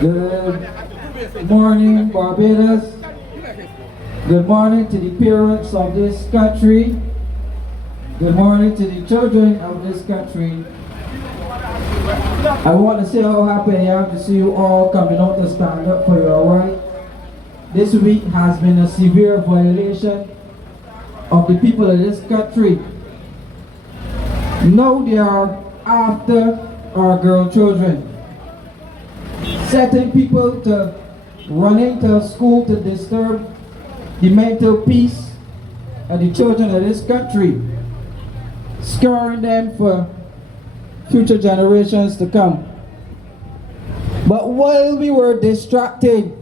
Good morning, Barbados. Good morning to the parents of this country. Good morning to the children of this country. I want to say how happy I am to see you all coming out to stand up for your right. This week has been a severe violation of the people of this country. Now they are after our girl children, setting people to running to school to disturb the mental peace of the children of this country, scarring them for future generations to come. But while we were distracted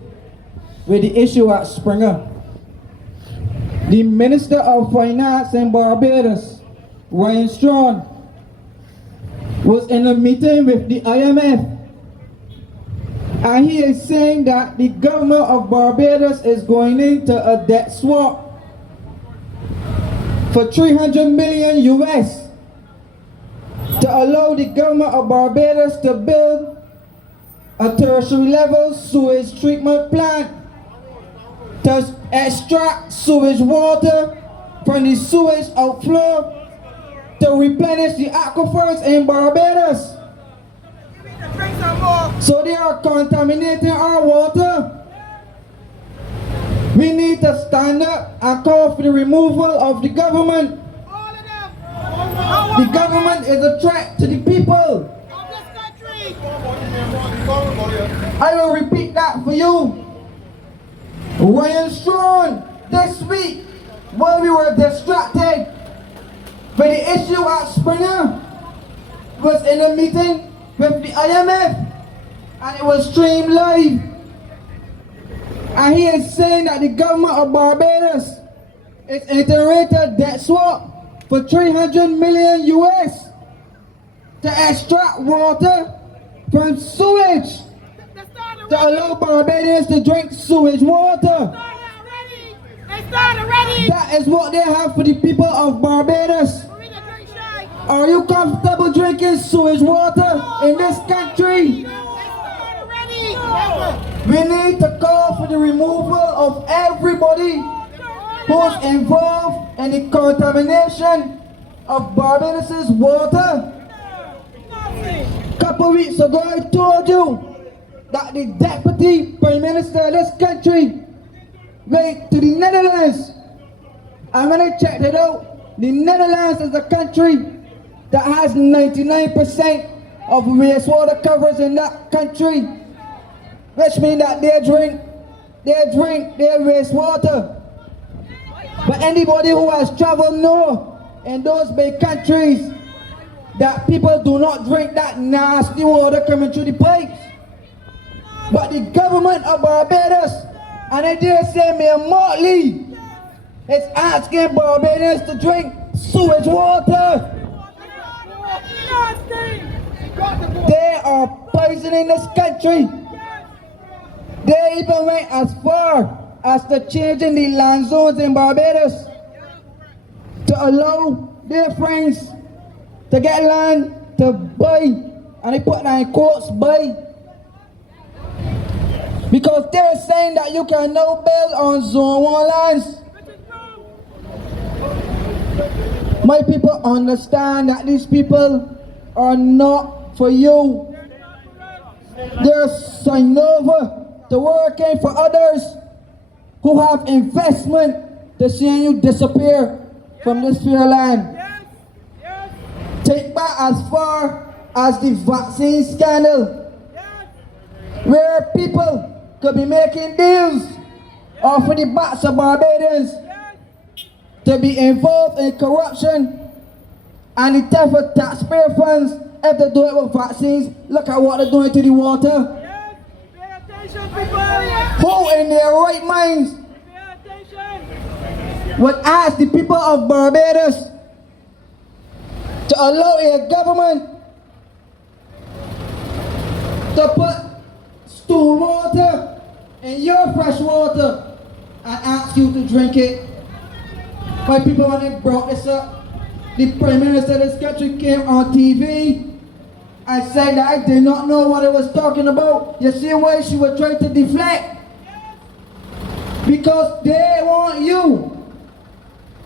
with the issue at Springer, the Minister of Finance in Barbados, Ryan Strawn, was in a meeting with the IMF, and he is saying that the government of Barbados is going into a debt swap for 300 million US to allow the government of Barbados to build a tertiary level sewage treatment plant to extract sewage water from the sewage outflow to replenish the aquifers in Barbados. So they are contaminating our water. We need to stand up and call for the removal of the government. The government is a threat to the people. Of this country. I will repeat that for you. Ryan Strawn, this week, while we were distracted by the issue at Springer, was in a meeting with the IMF, and it was streamed live. And he is saying that the government of Barbados is entering a debt swap for 300 million US to extract water from sewage to allow Barbadians to drink sewage water. That is what they have for the people of Barbados. Are you comfortable drinking sewage water in this country? We need to call for the removal of everybody who's involved in the contamination of Barbados' water. A couple weeks ago I told you that the Deputy Prime Minister of this country went to the Netherlands, and when I checked it out, the Netherlands is a country that has 99% of wastewater coverage in that country, which means that they drink their wastewater. But anybody who has traveled know in those big countries that people do not drink that nasty water coming through the pipes. But the government of Barbados, and I dare say Mayor Motley, is asking Barbadians to drink sewage water. They are poisoning this country. They even went as far as to changing the land zones in Barbados to allow their friends to get land to buy, and they put that in quotes, buy, because they're saying that you can now build on Zone 1 lands. My people understand that these people are not for you. They're signing over to working for others who have investment to seeing you disappear from this fair land. Take back as far as the vaccine scandal, where people could be making deals off of the backs of Barbadians to be involved in corruption and the theft of taxpayer funds. If they do it with vaccines, look at what they're doing to the water. Who in their right minds would ask the people of Barbados to allow a government to put stool water in your fresh water and ask you to drink it? My people, when they brought this up, the Prime Minister of this country came on TV I said that I did not know what I was talking about. You see why she was trying to deflect? Because they want you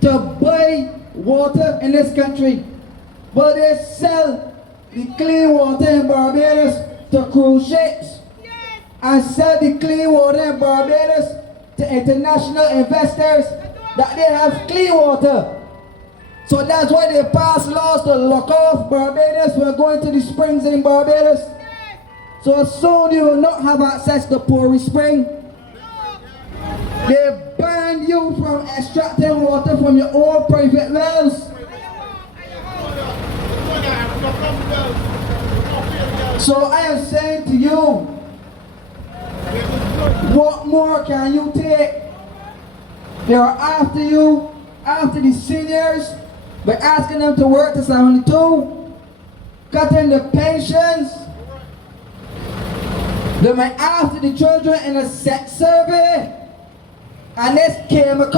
to buy water in this country, but they sell the clean water in Barbados to cruise ships and sell the clean water in Barbados to international investors that they have clean water. So that's why they passed laws to lock off Barbados from going to the springs in Barbados. So soon you will not have access to Pori Spring. They ban you from extracting water from your own private wells. So I am saying to you, what more can you take? They are after you, after the seniors, by asking them to work to 72, cutting the pensions. They might after the children in a sex survey. And this Kemar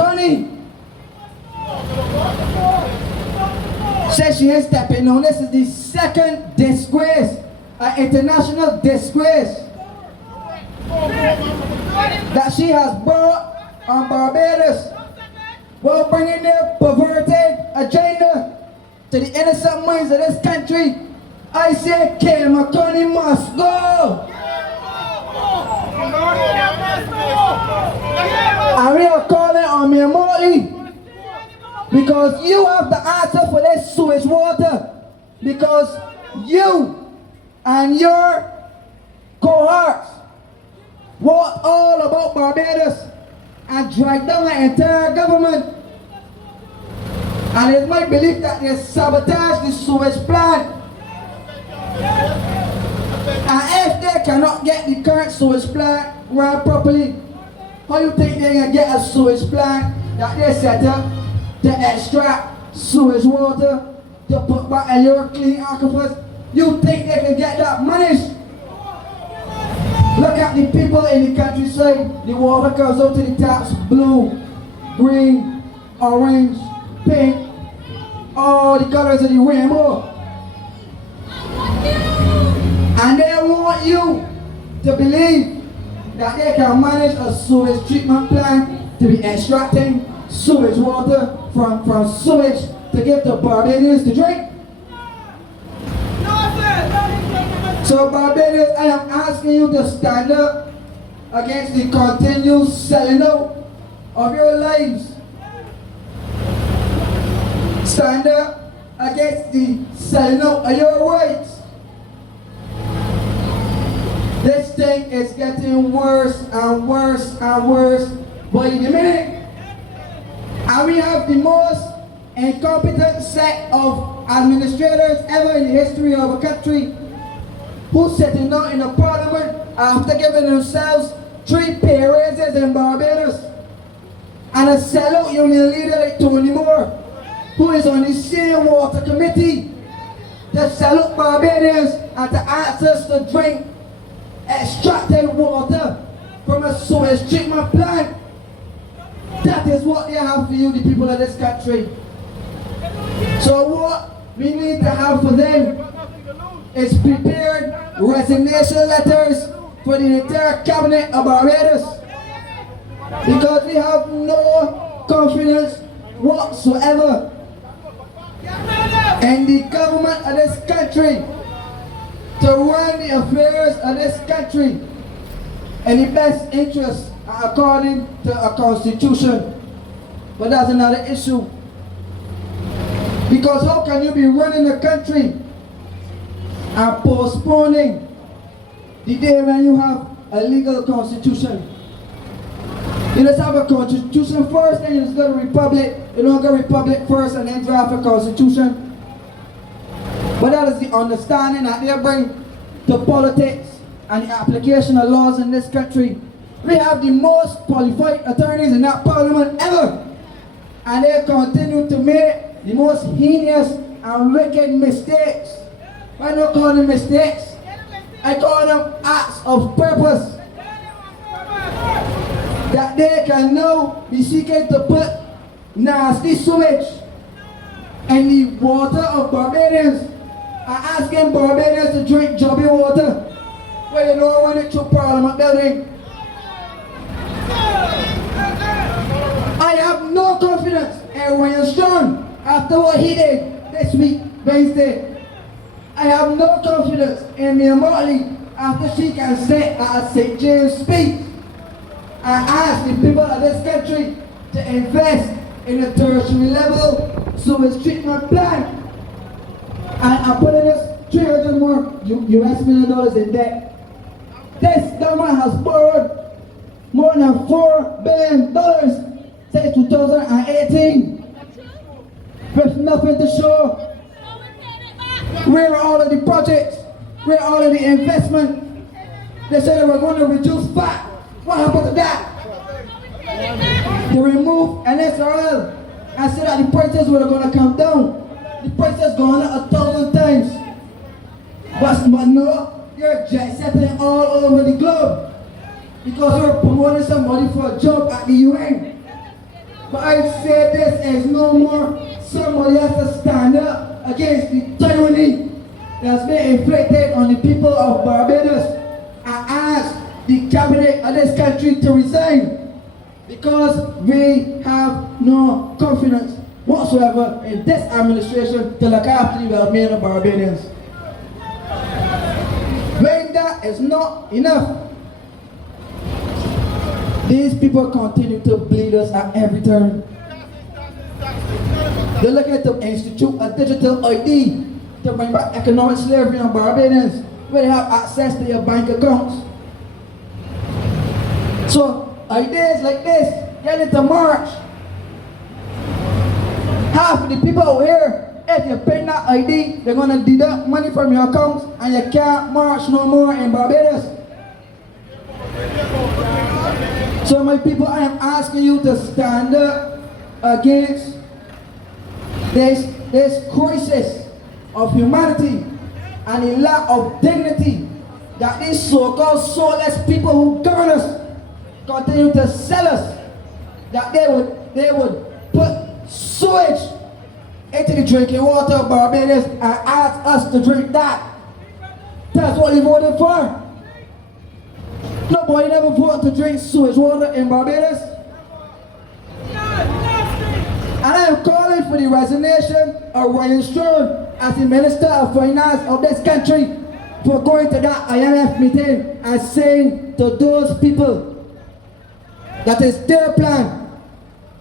says she is stepping on. This is the second disgrace, an international disgrace that she has brought on Barbados, while bringing their perverted agenda to the innocent minds of this country. I say Kemar must go. And we are calling on me Morley, because you have the answer for this sewage water, because you and your cohorts walked all about Barbados and dragged down the entire government. And it's my belief that they sabotaged the sewage plant. And if they cannot get the current sewage plant run properly, how you think they're going to get a sewage plant that they set up to extract sewage water to put back in your clean aquifers? You think they can get that managed? Look at the people in the countryside. The water comes out to the taps, blue, green, orange, pink, all the colors of the rainbow. And they want you to believe that they can manage a sewage treatment plant to be extracting sewage water from sewage to give to Barbadians to drink. So Barbadians, I am asking you to stand up against the continued selling out of your lives. Stand up against the selling out of your rights. This thing is getting worse and worse and worse by the minute. And we have the most incompetent set of administrators ever in the history of a country, who's sitting down in the parliament after giving themselves 3 pay raises in Barbados, and a sellout union leader like Tony Moore, who is on the same water committee to sell out Barbadians and to ask us to drink extracted water from a sewage treatment plant. That is what they have for you, the people of this country. So what we need to have for them is prepared resignation letters for the entire cabinet of Barbados, because we have no confidence whatsoever in the government of this country to run the affairs of this country in the best interest according to a constitution. But that's another issue. Because how can you be running the country and postponing the day when you have a legal constitution? You just have a constitution first, then you just go to republic. You don't go republic first and then draft a constitution. But that is the understanding that they bring to politics and the application of laws in this country. We have the most qualified attorneys in that parliament ever, and they continue to make the most heinous and wicked mistakes. I don't call them mistakes, I call them acts of purpose, that they can now be seeking to put nasty sewage in the water of Barbadians are asking Barbadians to drink Jobby water. Well, you know when it through Parliament building. I have no confidence in Ryan Strong after what he did this week, Wednesday. I have no confidence in Mia Motley after she can sit at a St. James speech. I ask the people of this country to invest in a tertiary level sewage treatment plant. And I'm putting this $300 more US million in debt. This government has borrowed more than $4 billion since 2018 with nothing to show. Where are all of the projects? Where are all of the investment? They said they were going to reduce VAT. What happened to that? They removed NSRL and said that the prices were going to come down. The prices gone up 1,000 times. But no, you're jet setting all over the globe because you're promoting somebody for a job at the UN. But I say this is no more. Somebody has to stand up against the tyranny that's been inflicted on the people of Barbados and ask the cabinet of this country to resign because we have no confidence whatsoever in this administration to look after the well-being of Barbadians. When that is not enough, these people continue to bleed us at every turn. They're looking to institute a digital ID to bring back economic slavery on Barbadians where they have access to your bank accounts. So ideas like this get into March. Half of the people out here, if you pay that ID, they're going to deduct money from your accounts and you can't march no more in Barbados. So my people, I am asking you to stand up against this crisis of humanity and the lack of dignity that these so-called soulless people who govern us continue to sell us, that they would put sewage into the drinking water of Barbados and ask us to drink that. That's what they voted for. Nobody never voted to drink sewage water in Barbados. And I am calling for the resignation of Ryan Stuart as the Minister of Finance of this country for going to that IMF meeting and saying to those people that is their plan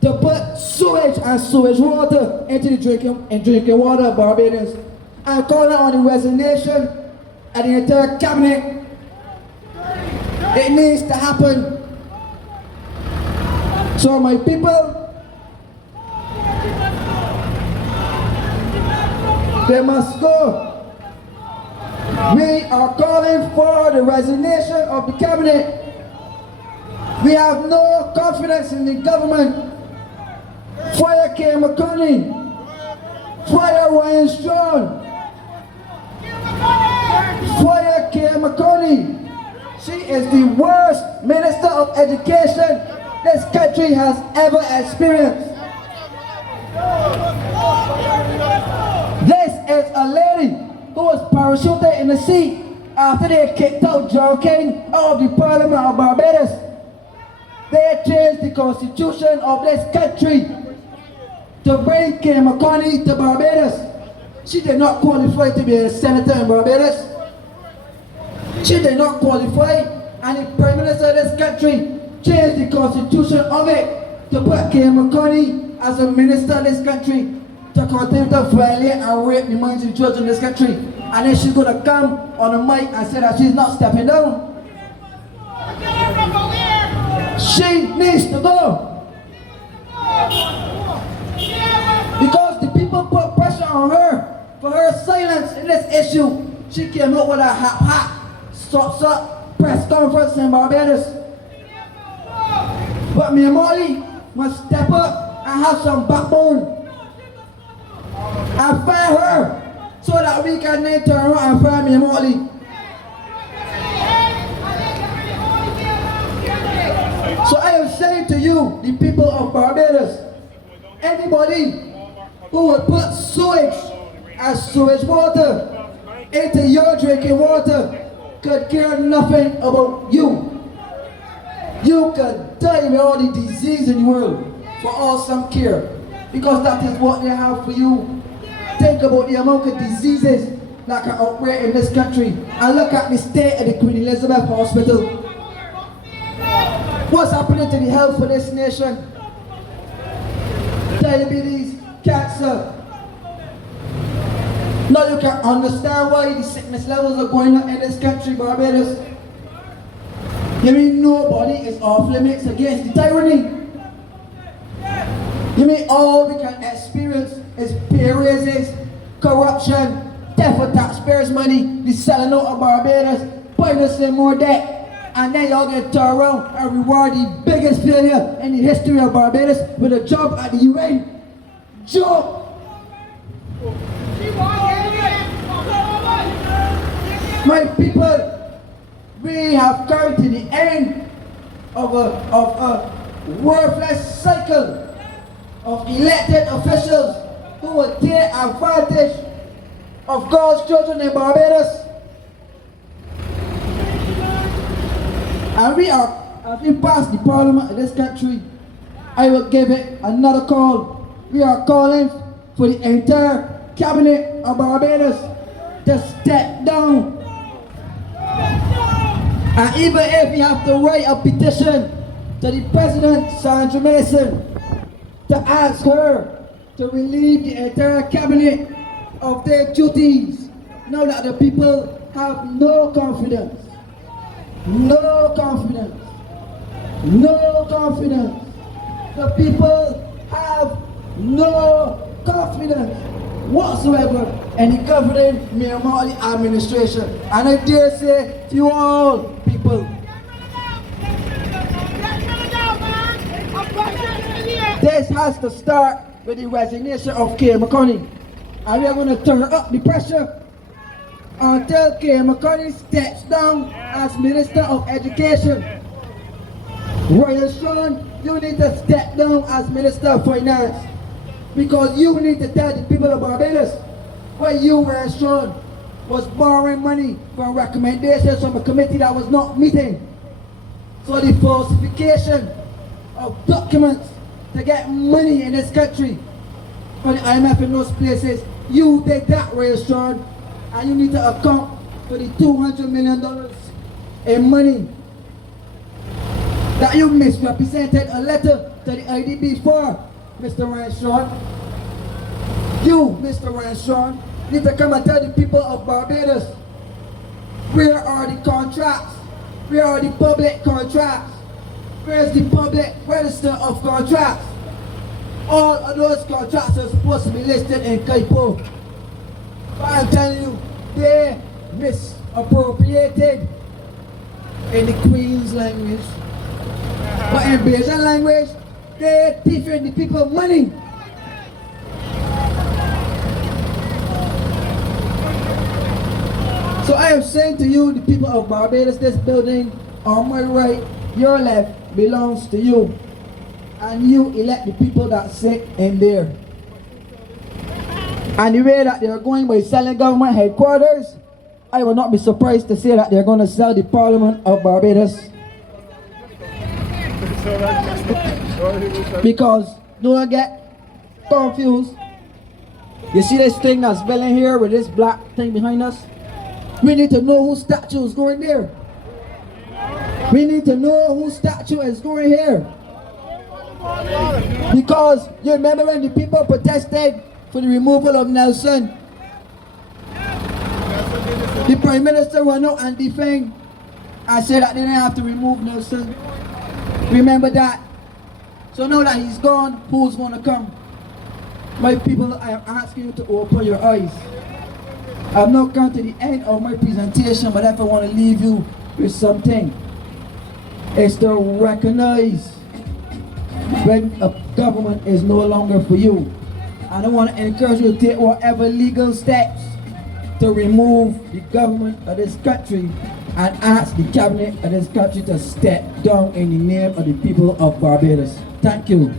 to put sewage and sewage water into the drinking water of Barbadians. I'm calling on the resignation and the entire cabinet. It needs to happen. So my people, they must go. We are calling for the resignation of the cabinet. We have no confidence in the government. Fire Kemar Stuart. Fire Ryan Strong. Fire Kemar Stuart. She is the worst Minister of Education this country has ever experienced. This is a lady who was parachuted in the sea after they kicked out John King out of the Parliament of Barbados. They changed the constitution of this country to bring Kemar Stuart to Barbados. She did not qualify to be a senator in Barbados. She did not qualify, and the Prime Minister of this country changed the constitution of it to put Kemar Stuart as a minister of this country to continue to violate and rape the minds of the children in this country. And then she's going to come on a mic and say that she's not stepping down. She needs to go. Because the people put pressure on her for her silence in this issue. She came up with a stop press conference in Barbados. But Mia Motley must step up and have some backbone and fire her so that we can then turn around and fire Mia Motley. So I am saying to you, the people of Barbados, anybody who would put sewage and sewage water into your drinking water could care nothing about you. You could die with all the disease in the world for awesome care, because that is what they have for you. Think about the amount of diseases that are outbreak in this country, and look at the state of the Queen Elizabeth Hospital. What's happening to the health of this nation? Diabetes, cancer. Now you can understand why the sickness levels are going up in this country, Barbados. You mean nobody is off limits against the tyranny? You mean all we can experience is pay raises, corruption, theft of taxpayers' money, the selling out of Barbados, putting us in more debt, and then y'all get turned around and reward the biggest failure in the history of Barbados with a job at the UN? Job! My people, we have come to the end of a worthless cycle of elected officials who will take advantage of God's children in Barbados. And as we pass the parliament of this country, I will give it another call. We are calling for the entire cabinet of Barbados to step down. And even if you have to write a petition to the President, Sandra Mason, to ask her to relieve the entire cabinet of their duties, now that the people have no confidence, no confidence, no confidence. The people have no confidence whatsoever in the governing Mayor Marley administration. And I dare say to you all people, this has to start with the resignation of Kemar Stuart. And we are going to turn up the pressure until Kemar Stuart steps down as Minister of Education. Royal Sean, you need to step down as Minister of Finance, because you need to tell the people of Barbados where you were Sean was borrowing money from recommendations from a committee that was not meeting. So the falsification of documents to get money in this country for the IMF in those places, you did that, Royal Sean, and you need to account for the $200 million in money that you misrepresented a letter to the IDB for, Mr. Ryan Sean. You, Mr. Ryan Sean, need to come and tell the people of Barbados, where are the contracts? Where are the public contracts? Where is the public register of contracts? All of those contracts are supposed to be listed in Kaipo. But I'm telling you, they misappropriated in the Queen's language. But in Bajan language, they're thieving the people money. So I am saying to you, the people of Barbados, this building on my right, your left, belongs to you. And you elect the people that sit in there. And the way that they're going by selling government headquarters, I will not be surprised to say that they're going to sell the Parliament of Barbados. Because don't get confused. You see this thing that's building here with this black thing behind us? We need to know whose statue is going there. We need to know whose statue is going here. Because you remember when the people protested for the removal of Nelson? The Prime Minister went out and defended and said that they didn't have to remove Nelson. Remember that? So now that he's gone, who's going to come? My people, I am asking you to open your eyes. I've not come to the end of my presentation, but if I want to leave you with something, it's to recognize when a government is no longer for you. And I want to encourage you to take whatever legal steps to remove the government of this country and ask the cabinet of this country to step down in the name of the people of Barbados. Thank you.